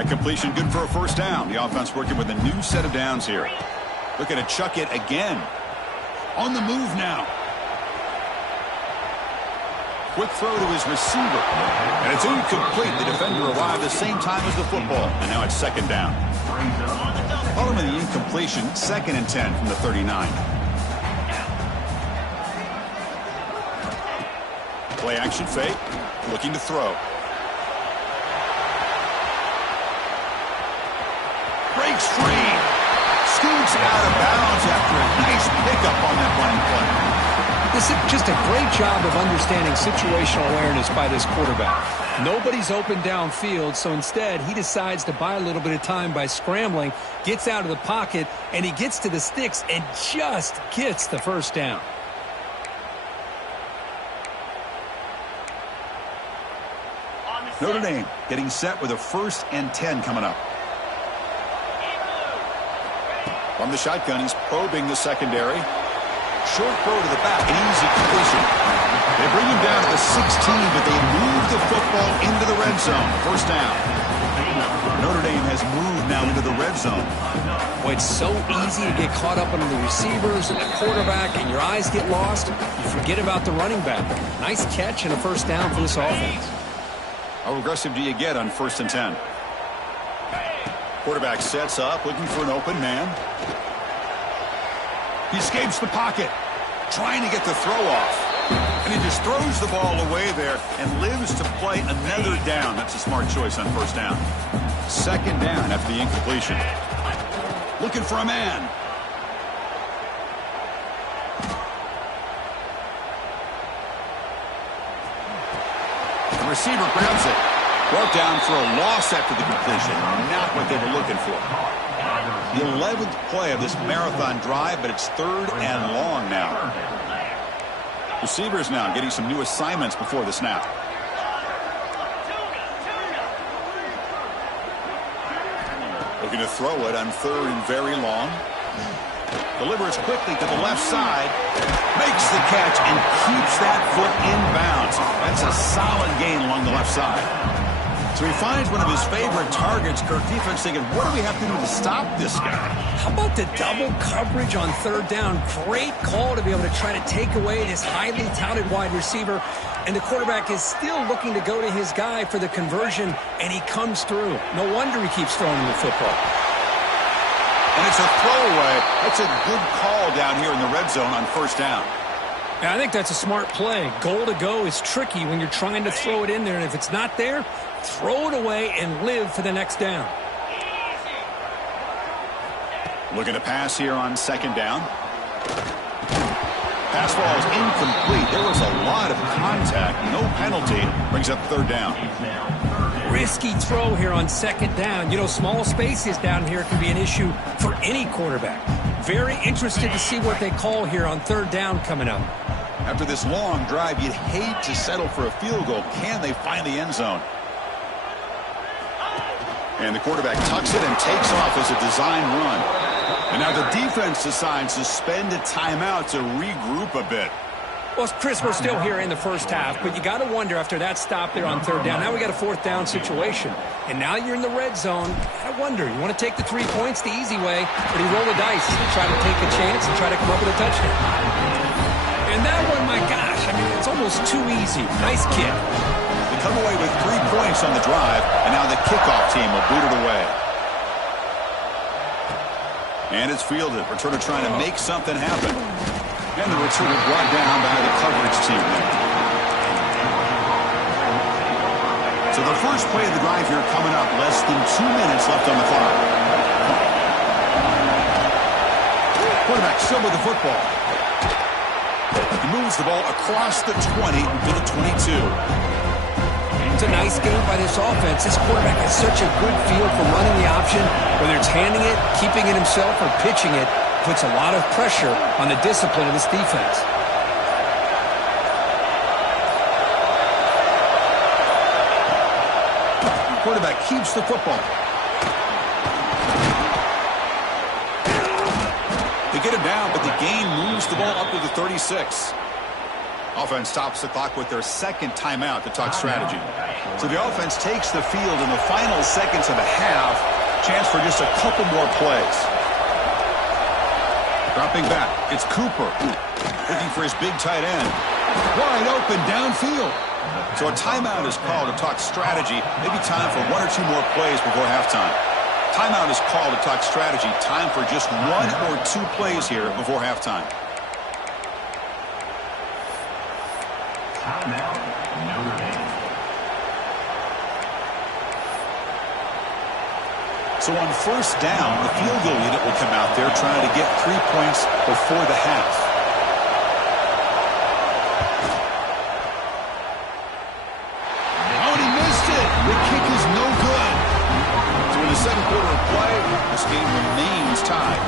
A completion good for a first down. The offense working with a new set of downs here. Looking to chuck it again. On the move now. Quick throw to his receiver. And it's incomplete. The defender arrived the same time as the football. And now it's second down. Following the incompletion, 2nd and 10 from the 39. Play action fake. Looking to throw. Breaks free. Scoots out of bounds after a nice pickup on that running play. This is just a great job of understanding situational awareness by this quarterback. Nobody's open downfield, so instead he decides to buy a little bit of time by scrambling, gets out of the pocket, and he gets to the sticks and just gets the first down. Notre Dame getting set with a 1st and 10 coming up. From the shotgun, he's probing the secondary. Short throw to the back, an easy completion. They bring him down to the 16, but they move the football into the red zone. First down. Notre Dame has moved now into the red zone. Boy, it's so easy to get caught up on the receivers and the quarterback, and your eyes get lost. You forget about the running back. Nice catch and a first down for this offense. How aggressive do you get on 1st and 10? Quarterback sets up, looking for an open man. He escapes the pocket, trying to get the throw off. And he just throws the ball away there and lives to play another down. That's a smart choice on first down. 2nd down after the incompletion. Looking for a man. The receiver grabs it. Brought down for a loss after the completion. Not what they were looking for. The 11th play of this marathon drive, but it's 3rd and long now. Receivers now getting some new assignments before the snap. Looking to throw it on 3rd and very long. Delivers quickly to the left side. Makes the catch and keeps that foot in bounds. That's a solid gain along the left side. So he finds one of his favorite targets. Kirk defense thinking, what do we have to do to stop this guy? How about the double coverage on 3rd down? Great call to be able to try to take away this highly touted wide receiver. And the quarterback is still looking to go to his guy for the conversion, and he comes through. No wonder he keeps throwing the football. And it's a throwaway. That's a good call down here in the red zone on 1st down. Yeah, I think that's a smart play. Goal to go is tricky when you're trying to throw it in there, and if it's not there, throw it away and live for the next down. Looking to pass here on 2nd down. Pass ball is incomplete. There was a lot of contact. No penalty. Brings up 3rd down. Risky throw here on 2nd down. You know, small spaces down here can be an issue for any quarterback. Very interested to see what they call here on 3rd down coming up. After this long drive, you'd hate to settle for a field goal. Can they find the end zone? And the quarterback tucks it and takes off as a design run. And now the defense decides to spend a timeout to regroup a bit. Well, Chris, we're still here in the first half, but you got to wonder after that stop there on 3rd down. Now we got a 4th down situation. And now you're in the red zone. I wonder, you want to take the 3 points the easy way, or do you roll the dice and try to take a chance and try to come up with a touchdown? And that one, my gosh, I mean, it's almost too easy. Nice kick. They come away with 3 points on the drive, and now the kickoff team will boot it away. And it's fielded. Returner trying to make something happen. And the returner brought down by the coverage team. So the first play of the drive here coming up. Less than 2 minutes left on the clock. Quarterback still with the football. He moves the ball across the 20 to the 22. It's a nice game by this offense. This quarterback has such a good feel for running the option. Whether it's handing it, keeping it himself, or pitching it, puts a lot of pressure on the discipline of this defense. Quarterback keeps the football. They get him down, but the gain moves the ball up to the 36. Offense stops the clock with their second timeout to talk strategy. So the offense takes the field in the final seconds of the half. Chance for just a couple more plays. Dropping back, it's Cooper. Looking for his big tight end. Wide open downfield. So a timeout is called to talk strategy. Maybe time for one or two more plays before halftime. Timeout is called to talk strategy. Time for just one or two plays here before halftime. Timeout, Notre Dame. So on first down, the field goal unit will come out there trying to get 3 points before the half. Oh, and he missed it. The kick is no good. So in the second quarter of play, this game remains tied.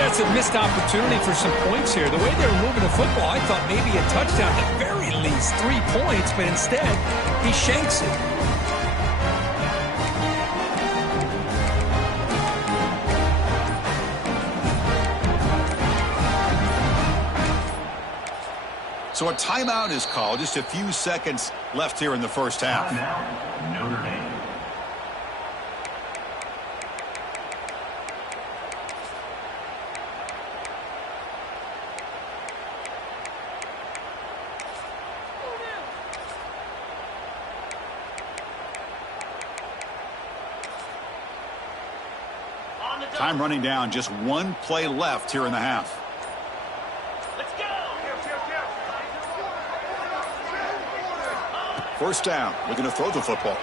That's a missed opportunity for some points here. The way they were moving the football, I thought maybe a touchdown, at the very least 3 points, but instead, he shanks it. So a timeout is called. Just a few seconds left here in the first half. Timeout, Notre Dame. Time running down. Just one play left here in the half. First down. We're going to throw the football.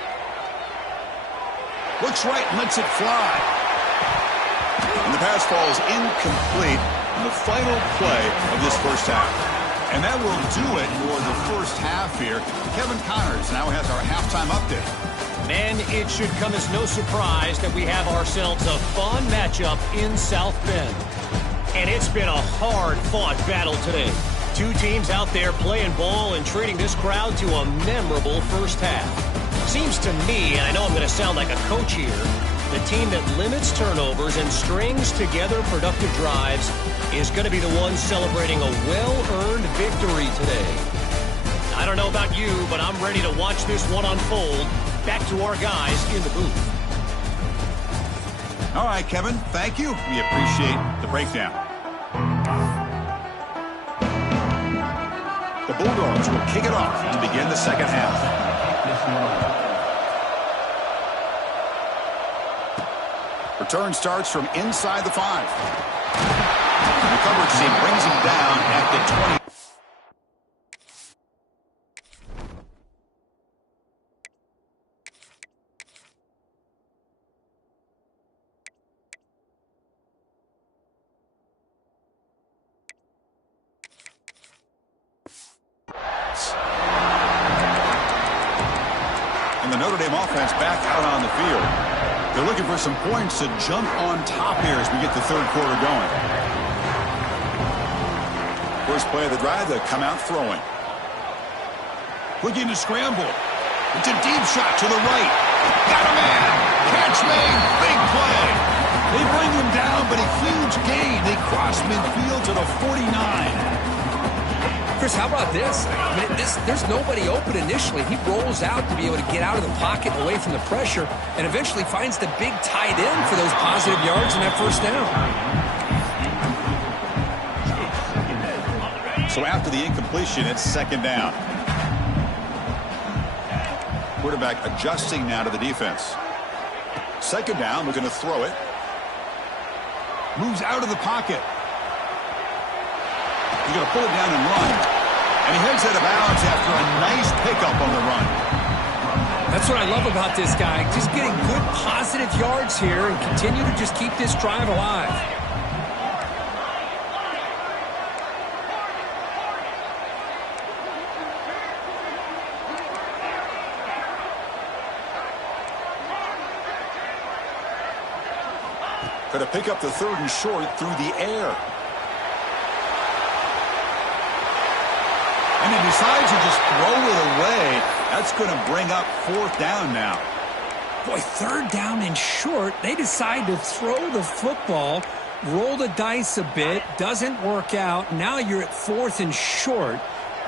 Looks right and lets it fly. And the pass falls incomplete in the final play of this first half. And that will do it for the first half here. Kevin Connors now has our halftime update. Man, it should come as no surprise that we have ourselves a fun matchup in South Bend. And it's been a hard-fought battle today. Two teams out there playing ball and treating this crowd to a memorable first half. Seems to me, and I know I'm going to sound like a coach here, the team that limits turnovers and strings together productive drives is going to be the one celebrating a well-earned victory today. I don't know about you, but I'm ready to watch this one unfold. Back to our guys in the booth. All right, Kevin, thank you. We appreciate the breakdown. The Bulldogs will kick it off to begin the second half. Return starts from inside the 5. The coverage team brings him down at the 20. And the Notre Dame offense back out on the field. They're looking for some points to jump on top here as we get the third quarter going. First play of the drive, they come out throwing. Looking to scramble. It's a deep shot to the right. Got a man. Catch made. Big play. They bring him down, but a huge gain. They cross midfield to the 49. Chris, how about this? I mean, there's nobody open initially. He rolls out to be able to get out of the pocket away from the pressure and eventually finds the big tight end for those positive yards in that first down. So after the incompletion, it's second down. Quarterback adjusting now to the defense. Second down, we're going to throw it. Moves out of the pocket. He's going to pull it down and run. And he heads out of bounds after a nice pickup on the run. That's what I love about this guy. Just getting good positive yards here and continue to just keep this drive alive. Going to pick up the third and short through the air. And he decides to just throw it away. That's going to bring up fourth down now. Boy, third down and short. They decide to throw the football, roll the dice a bit, doesn't work out. Now you're at fourth and short.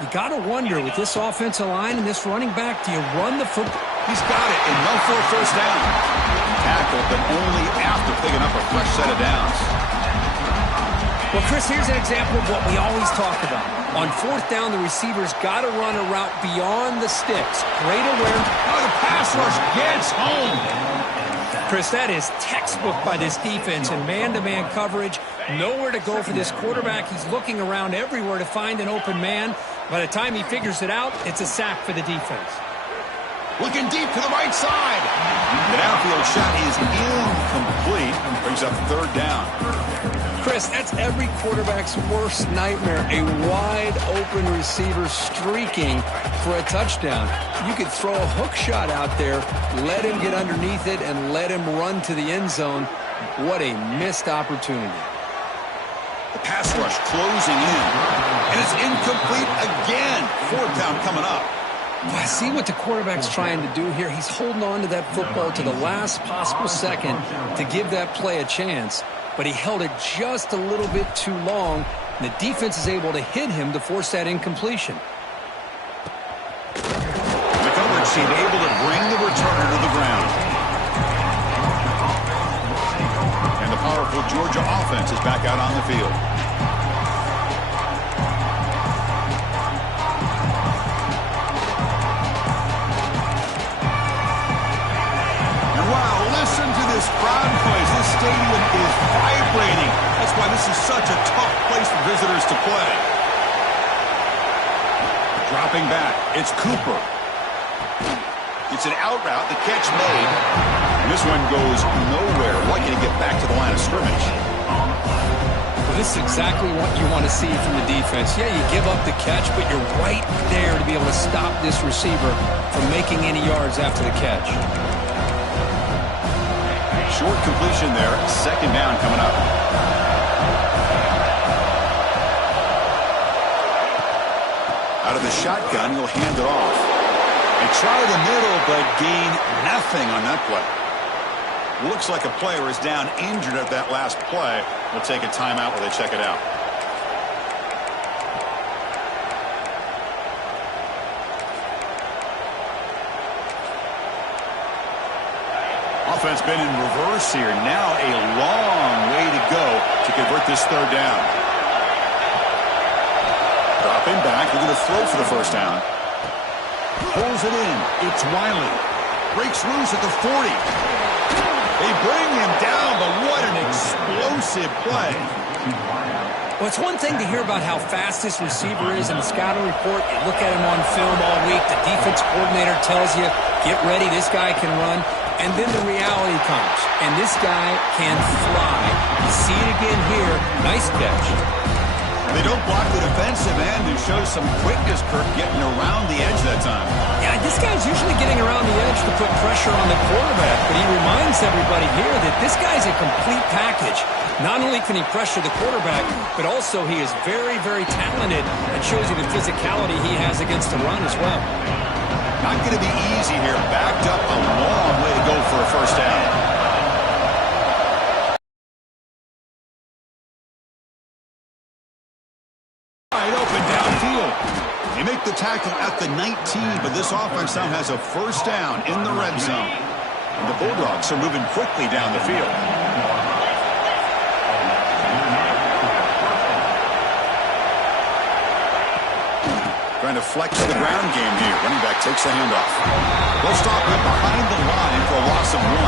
You got to wonder, with this offensive line and this running back, do you run the football? He's got it, and no for a first down. Tackled, but only after picking up a fresh set of downs. Well, Chris, here's an example of what we always talk about. On fourth down, the receiver's got to run a route beyond the sticks. Great awareness. Oh, the pass rush gets home. Chris, that is textbook by this defense in man-to-man coverage. Nowhere to go for this quarterback. He's looking around everywhere to find an open man. By the time he figures it out, it's a sack for the defense. Looking deep to the right side. The downfield shot is incomplete. Brings up third down. Chris, that's every quarterback's worst nightmare. A wide-open receiver streaking for a touchdown. You could throw a hook shot out there, let him get underneath it, and let him run to the end zone. What a missed opportunity. The pass rush closing in. And it's incomplete again. Fourth down coming up. Well, I see what the quarterback's trying to do here. He's holding on to that football to the last possible second to give that play a chance. But he held it just a little bit too long. And the defense is able to hit him to force that incompletion. The coverage team able to bring the returner to the ground. And the powerful Georgia offense is back out on the field. Listen to this crowd noise. This stadium is vibrating. That's why this is such a tough place for visitors to play. Dropping back. It's Cooper. It's an out route. The catch made. And this one goes nowhere. Lucky to get back to the line of scrimmage. Well, this is exactly what you want to see from the defense. Yeah, you give up the catch, but you're right there to be able to stop this receiver from making any yards after the catch. Short completion there. Second down coming up. Out of the shotgun, he'll hand it off. They try the middle, but gain nothing on that play. Looks like a player is down injured at that last play. We'll take a timeout while they check it out. Offense been in reverse here. Now a long way to go to convert this third down. Dropping back. They're going to throw for the first down. Pulls it in. It's Wiley. Breaks loose at the 40. They bring him down, but what an explosive play. Well, it's one thing to hear about how fast this receiver is in the scouting report. You look at him on film all week. The defense coordinator tells you, get ready, this guy can run. And then the reality comes, and this guy can fly. You see it again here. Nice catch. They don't block the defensive end and show some quickness, Kirk, getting around the edge that time. Yeah, this guy's usually getting around the edge to put pressure on the quarterback, but he reminds everybody here that this guy's a complete package. Not only can he pressure the quarterback, but also he is very, very talented and shows you the physicality he has against the run as well. Not going to be easy here. Backed up a long way to go for a first down. Wide open downfield. They make the tackle at the 19, but this offense now has a first down in the red zone. And the Bulldogs are moving quickly down the field. Trying to flex the ground game here. Running back takes the handoff. They'll stop him behind the line for a loss of 1.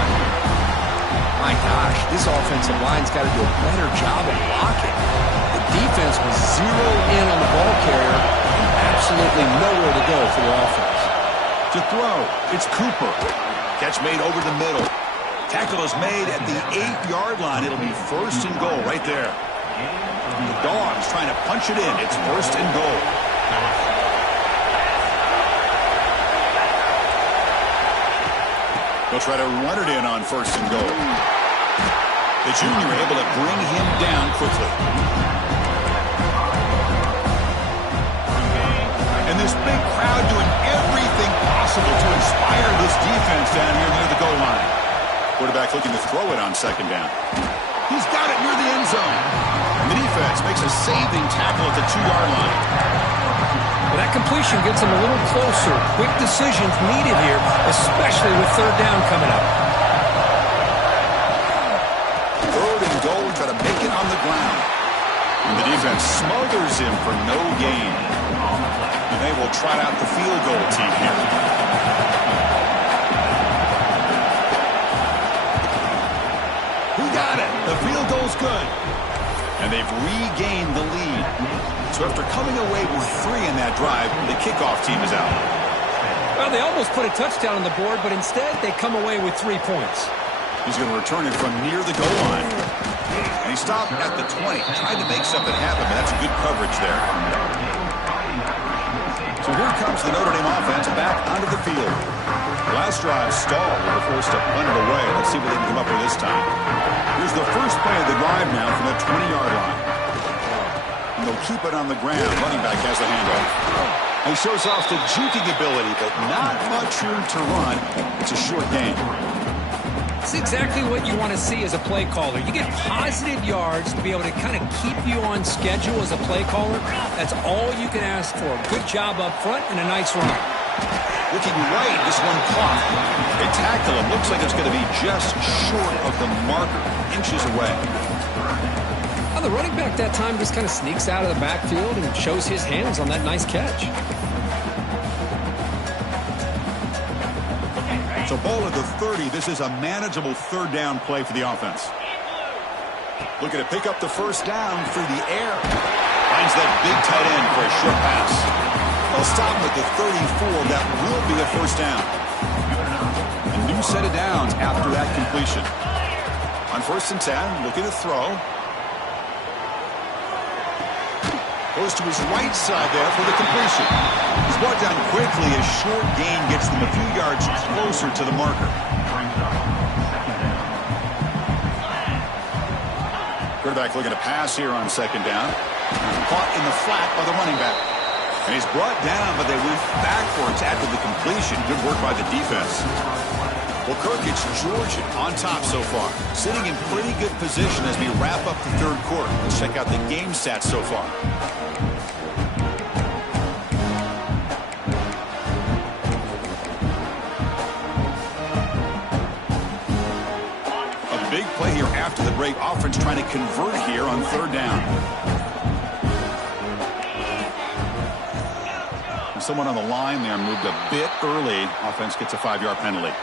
My gosh, this offensive line's got to do a better job of blocking. The defense was zeroed in on the ball carrier and absolutely nowhere to go for the offense. To throw, it's Cooper. Catch made over the middle. Tackle is made at the 8-yard line. It'll be first and goal right there. The Dogs trying to punch it in. It's first and goal. They'll try to run it in on first and goal. The junior able to bring him down quickly. And this big crowd doing everything possible to inspire this defense down here near the goal line. Quarterback looking to throw it on second down. He's got it near the end zone. And the defense makes a saving tackle at the 2-yard line. Well, that completion gets them a little closer. Quick decisions needed here, especially with third down coming up. Third and goal, try to make it on the ground. And the defense smothers him for no gain. And they will trot out the field goal team here. Who got it? The field goal's good. And they've regained the lead. So after coming away with 3 in that drive, the kickoff team is out. Well, they almost put a touchdown on the board, but instead they come away with 3 points. He's going to return it from near the goal line. And he stopped at the 20. Tried to make something happen, but that's good coverage there. So here comes the Notre Dame offense back onto the field. Last drive stalled with the force to punt it away. Let's see what they can come up with this time. Here's the first play of the drive now from the 20-yard line. And they'll keep it on the ground. Running back has the handoff. He shows off the juking ability, but not much room to run. It's a short game. It's exactly what you want to see as a play caller. You get positive yards to be able to kind of keep you on schedule as a play caller. That's all you can ask for. Good job up front and a nice run. Looking right, this one caught. They tackle him. Looks like it's going to be just short of the marker, inches away. Well, the running back that time just kind of sneaks out of the backfield and shows his hands on that nice catch. So ball at the 30. This is a manageable third down play for the offense. Looking to pick up the first down through the air. Finds that big tight end for a short pass. They'll stop him at the 34. That will be a first down. A new set of downs after that completion. On 1st and 10, looking to throw. Goes to his right side there for the completion. He's brought down quickly. A short gain gets them a few yards closer to the marker. Quarterback looking to pass here on 2nd down. Caught in the flat by the running back. And he's brought down, but they went backwards after the completion. Good work by the defense. Well, Kirk, it's Georgia on top so far. Sitting in pretty good position as we wrap up the 3rd quarter. Let's check out the game stats so far. A big play here after the break. Offense trying to convert here on 3rd down. Someone on the line there moved a bit early. Offense gets a 5-yard penalty.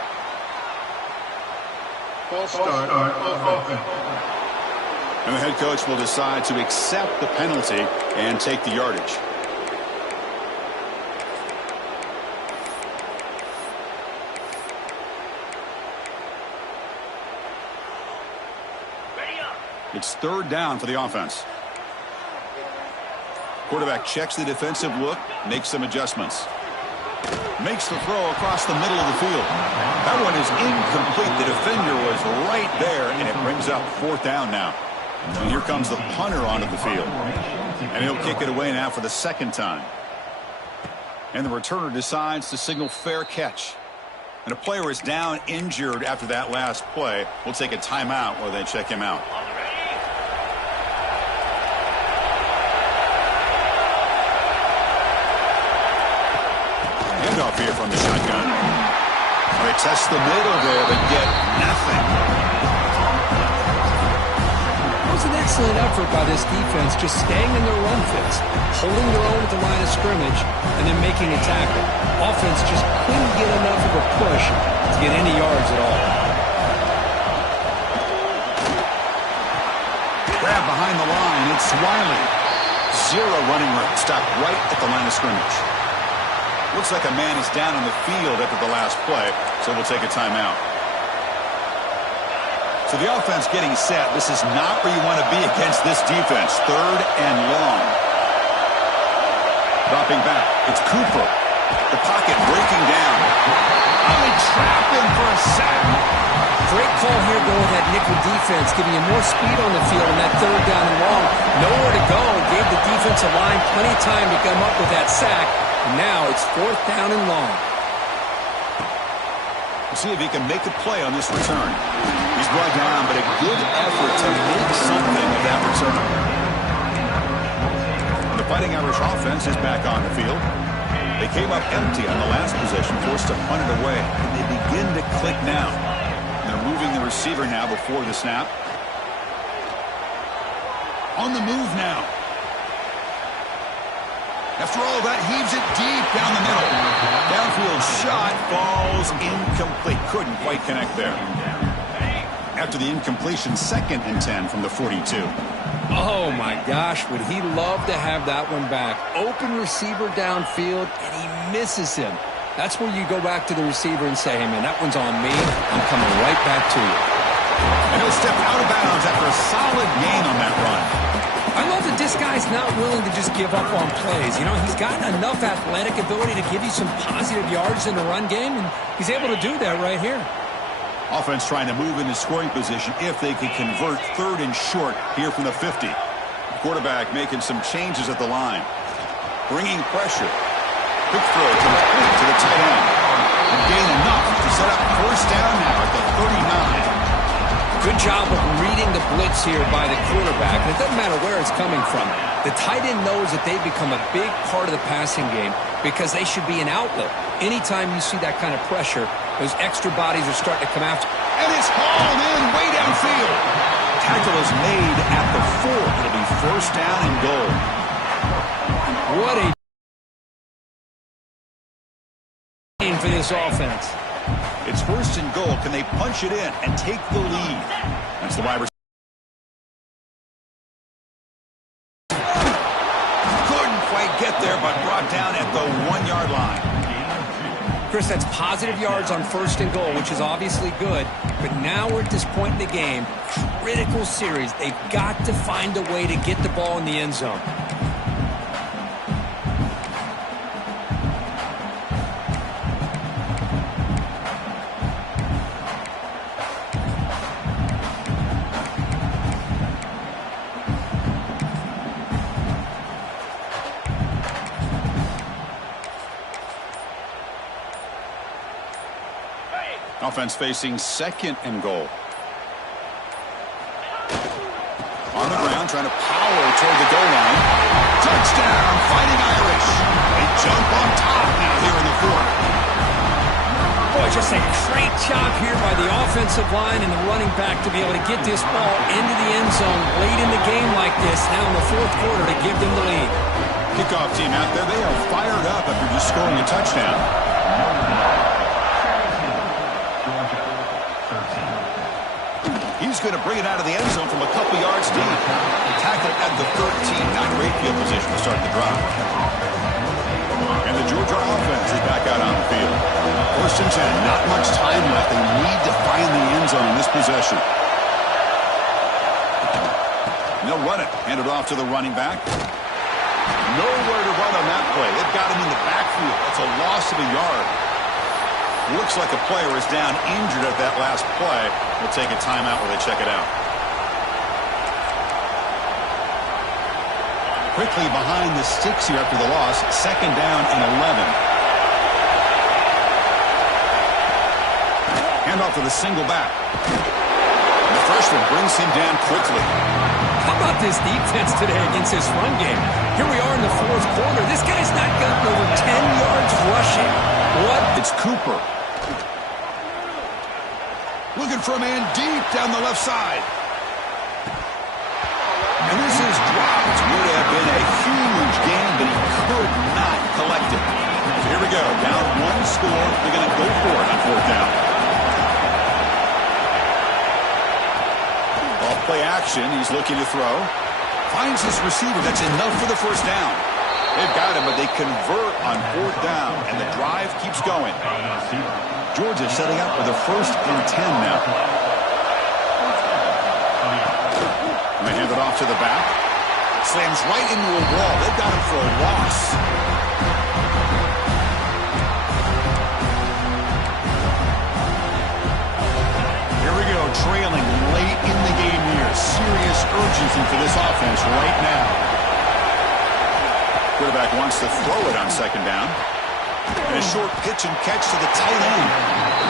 And the head coach will decide to accept the penalty and take the yardage. It's 3rd down for the offense. Quarterback checks the defensive look, makes some adjustments. Makes the throw across the middle of the field. That one is incomplete. The defender was right there, and it brings up 4th down now. And here comes the punter onto the field. And he'll kick it away now for the 2nd time. And the returner decides to signal fair catch. And a player is down injured after that last play. We'll take a timeout while they check him out. Handoff here from the shotgun. They test the middle there, but get nothing. It was an excellent effort by this defense, just staying in their run fits, holding their own at the line of scrimmage, and then making a tackle. Offense just couldn't get enough of a push to get any yards at all. Grab behind the line. It's Wiley. 0 running room. Stopped right at the line of scrimmage. Looks like a man is down on the field after the last play, so we'll take a timeout. So the offense getting set. This is not where you want to be against this defense. 3rd and long. Dropping back. It's Cooper. The pocket breaking down. Oh, they trap him for a sack. Great call here going with that nickel defense, giving you more speed on the field on that 3rd down and long. Nowhere to go. Gave the defensive line plenty of time to come up with that sack. And now it's 4th down and long. We'll see if he can make a play on this return. He's brought down, but a good effort to make something of that return. The Fighting Irish offense is back on the field. They came up empty on the last possession, forced to punt it away. And they begin to click now. They're moving the receiver now before the snap. On the move now. After all that, heaves it deep down the middle. Downfield shot falls incomplete. Couldn't quite connect there. After the incompletion, 2nd and 10 from the 42. Oh, my gosh, would he love to have that one back. Open receiver downfield, and he misses him. That's where you go back to the receiver and say, hey, man, that one's on me. I'm coming right back to you. And he'll step out of bounds after a solid gain on that run. I love that this guy's not willing to just give up on plays. You know, he's got enough athletic ability to give you some positive yards in the run game, and he's able to do that right here. Offense trying to move into scoring position if they could convert 3rd and short here from the 50. The quarterback making some changes at the line. Bringing pressure. Quick throw complete to the tight end. And gain enough to set up 1st down now at the 39. Good job of reading the blitz here by the quarterback. And it doesn't matter where it's coming from. The tight end knows that they've become a big part of the passing game because they should be an outlet. Anytime you see that kind of pressure, those extra bodies are starting to come after. And it's hauled in way downfield. Tackle is made at the 4. It'll be 1st down and goal. What a game for this offense. It's 1st and goal. Can they punch it in and take the lead? That's the wide receiver. Couldn't quite get there, but brought down at the 1-yard line. Chris, that's positive yards on 1st and goal, which is obviously good. But now we're at this point in the game. Critical series. They've got to find a way to get the ball in the end zone. Offense facing 2nd and goal. On the ground, trying to power toward the goal line. Touchdown, Fighting Irish. They jump on top now here in the 4th. Boy, just a great job here by the offensive line and the running back to be able to get this ball into the end zone late in the game like this, now in the 4th quarter to give them the lead. Kickoff team out there, they are fired up after just scoring a touchdown. He's going to bring it out of the end zone from a couple yards deep. Tackle at the 13. Not great field position to start the drive. And the Georgia offense is back out on the field. 1st and 10. Not much time left. They need to find the end zone in this possession. And they'll run it. Hand it off to the running back. Nowhere to run on that play. They've got him in the backfield. That's a loss of a yard. Looks like a player is down injured at that last play. We'll take a timeout while they check it out. Quickly behind the sticks here after the loss. 2nd down and 11. Hand off to the single back. And the freshman brings him down quickly. How about this defense today against this run game? Here we are in the 4th quarter. This guy's not gotten over 10 yards rushing. What? It's Cooper. Looking for a man deep down the left side. And this is dropped. Would have been a huge gain, but he could not collect it. So here we go. Down 1 score. They're going to go for it on 4th down. Off play action. He's looking to throw. Finds his receiver. That's enough for the 1st down. They've got him, but they convert on 4th down, and the drive keeps going. Georgia setting up for the 1st and 10 now. And they hand it off to the back. Slams right into a wall. They've got him for a loss. Here we go, trailing late in the game here. Serious urgency for this offense right now. Quarterback wants to throw it on 2nd down. And a short pitch and catch to the tight end.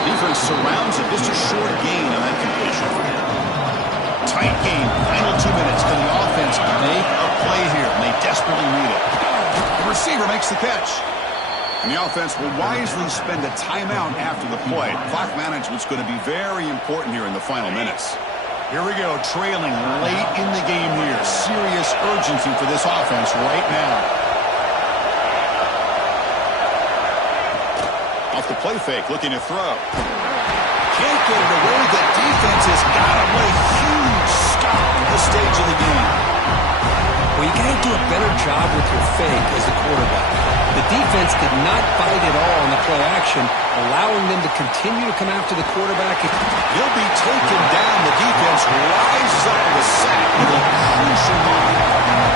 Defense surrounds it. Just a short gain on that completion. Tight game. Final 2 minutes. Can the offense make a play here, and they desperately need it. The receiver makes the catch. And the offense will wisely spend a timeout after the play. Clock management's going to be very important here in the final minutes. Here we go, trailing late in the game here. Serious urgency for this offense right now. Off the play fake, looking to throw. Can't get it away. The defense has got to play huge stop at this stage of the game. Well, you got to do a better job with your fake as a quarterback. The defense did not fight at all in the play action, allowing them to continue to come after the quarterback. He'll be taken down. The defense rises up with a sack with a crucial moment.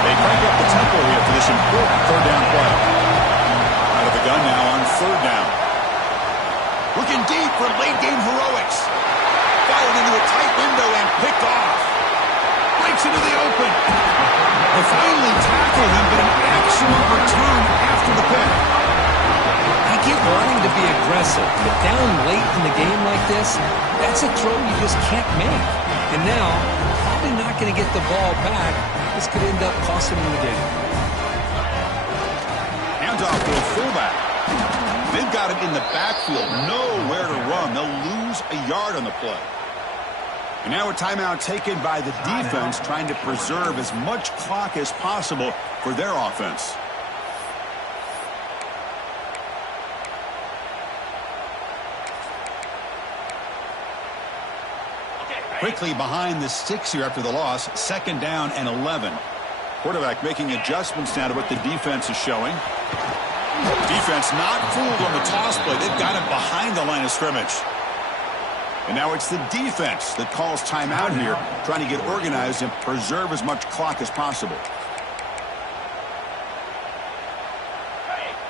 They crank up the tempo here for this important third down play. Out of the gun now on third down. Looking deep for late game heroics. Fired into a tight window and picked off. Breaks into the open. They finally tackle him, but an excellent return after the pick. I get wanting to be aggressive, but down late in the game like this, that's a throw you just can't make. And now, probably not going to get the ball back. This could end up costing him the game. Handoff to a fullback. They've got it in the backfield. Nowhere to run. They'll lose a yard on the play. And now a timeout taken by the defense, trying to preserve as much clock as possible for their offense. Quickly behind the sticks here after the loss. Second down and 11. Quarterback making adjustments now to what the defense is showing. Defense not fooled on the toss play. They've got it behind the line of scrimmage. And now it's the defense that calls timeout here, trying to get organized and preserve as much clock as possible.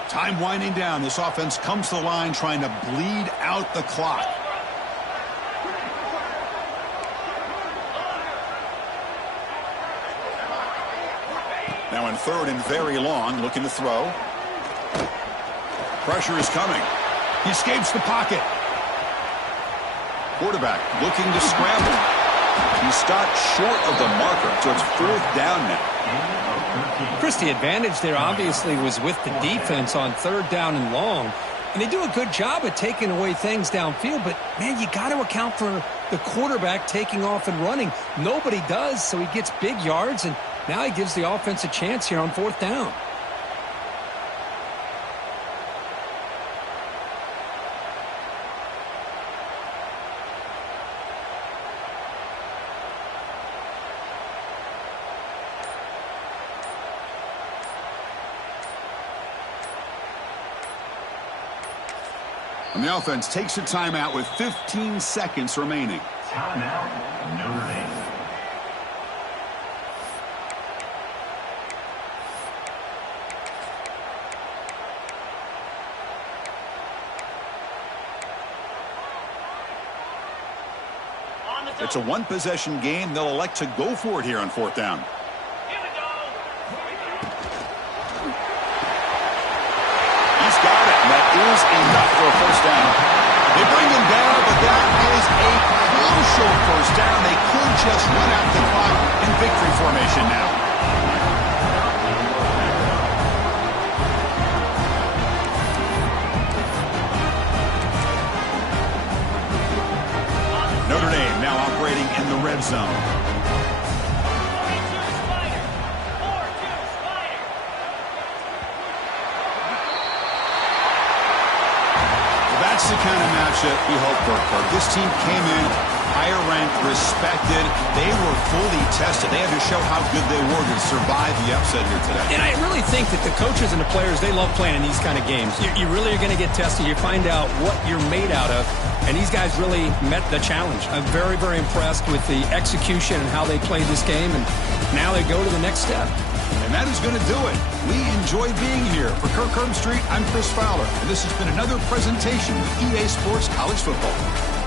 Time winding down. This offense comes to the line trying to bleed out the clock. Now in third and very long, looking to throw. Pressure is coming. He escapes the pocket. Quarterback looking to scramble. He stopped short of the marker, so it's fourth down now. Chris, the advantage there obviously was with the defense on third down and long. And they do a good job at taking away things downfield, but, man, you got to account for the quarterback taking off and running. Nobody does, so he gets big yards, and now he gives the offense a chance here on fourth down. And the offense takes a timeout with 15 seconds remaining. Timeout, Notre Dame. It's a one-possession game. They'll elect to go for it here on fourth down. He's got it, and that is enough for a first down. They bring him down, but that is a crucial first down. They could just run out the clock in victory formation now. Notre Dame now operating in the red zone. That's the kind of matchup we hope for, Kirk. This team came in higher ranked, respected. They were fully tested. They had to show how good they were to survive the upset here today. And I really think that the coaches and the players, they love playing in these kind of games. You really are going to get tested. You find out what you're made out of. And these guys really met the challenge. I'm very, very impressed with the execution and how they played this game. And now they go to the next step. And that is going to do it. We enjoyed being here. For Kirk Herbstreit, I'm Chris Fowler. And this has been another presentation of EA Sports College Football.